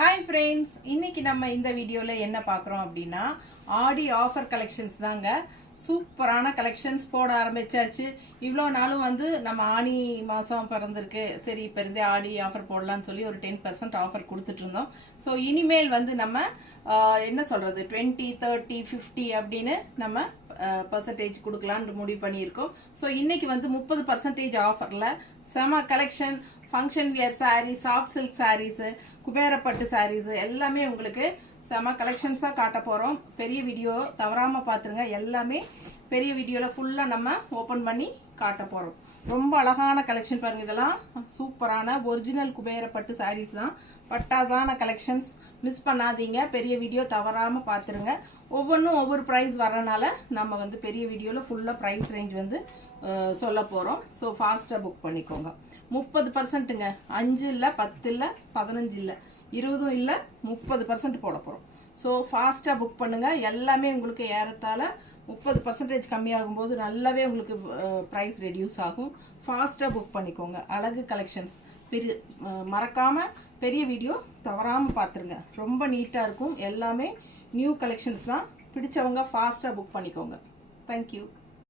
Hi friends, இன்னைக்கு நம்ம இந்த வீடியோவில் என்ன பார்க்குறோம் அப்படின்னா ஆடி ஆஃபர் கலெக்ஷன்ஸ் தாங்க. சூப்பரான கலெக்ஷன்ஸ் போட ஆரம்பிச்சாச்சு. இவ்வளோ நாளும் நம்ம ஆனி மாதம் பிறந்திருக்கு, சரி இப்போ இருந்தே ஆடி ஆஃபர் போடலான்னு சொல்லி ஒரு 10% ஆஃபர் கொடுத்துட்டு இருந்தோம். ஸோ இனிமேல் நம்ம என்ன சொல்கிறது 20, 30, 50 அப்படின்னு நம்ம பர்சன்டேஜ் கொடுக்கலான்னு முடிவு பண்ணியிருக்கோம். ஸோ இன்னைக்கு 30% ஆஃபரில் செம collection, function wear sari, soft silk saris, குபேரப்பட்டு சாரீஸு எல்லாமே உங்களுக்கு செம கலெக்ஷன்ஸாக காட்ட போகிறோம். பெரிய வீடியோ தவறாமல் பார்த்துருங்க. எல்லாமே பெரிய வீடியோவில் ஃபுல்லாக நம்ம ஓப்பன் பண்ணி காட்ட போகிறோம். ரொம்ப அழகான கலெக்ஷன் பாருங்கள். இதெல்லாம் சூப்பரான ஒரிஜினல் குபேரப்பட்டு சாரீஸ் தான். பட்டாசான கலெக்ஷன்ஸ் மிஸ் பண்ணாதீங்க. பெரிய வீடியோ தவறாமல் பார்த்துருங்க. ஒவ்வொன்றும் ஒவ்வொரு ப்ரைஸ் வரனால நம்ம பெரிய வீடியோவில் ஃபுல்லாக ப்ரைஸ் ரேஞ்ச் சொல்ல போகிறோம். ஸோ ஃபாஸ்ட்டாக புக் பண்ணிக்கோங்க. 30%ங்க. 5 இல்லை, 10 இல்லை, 15 இல்லை, 20 இல்லை, 30% போட போகிறோம். ஸோ ஃபாஸ்ட்டாக புக் பண்ணுங்கள். எல்லாமே உங்களுக்கு ஏறத்தாழ 30% கம்மியாகும் போது நல்லாவே உங்களுக்கு ப்ரைஸ் ரெடியூஸ் ஆகும். ஃபாஸ்ட்டாக புக் பண்ணிக்கோங்க. அழகு கலெக்ஷன்ஸ் மறக்காமல் பெரிய வீடியோ தவறாமல் பார்த்துருங்க. ரொம்ப நீட்டாக இருக்கும். எல்லாமே நியூ கலெக்ஷன்ஸ் தான். பிடிச்சவங்க ஃபாஸ்ட்டாக புக் பண்ணிக்கோங்க. தேங்க்யூ.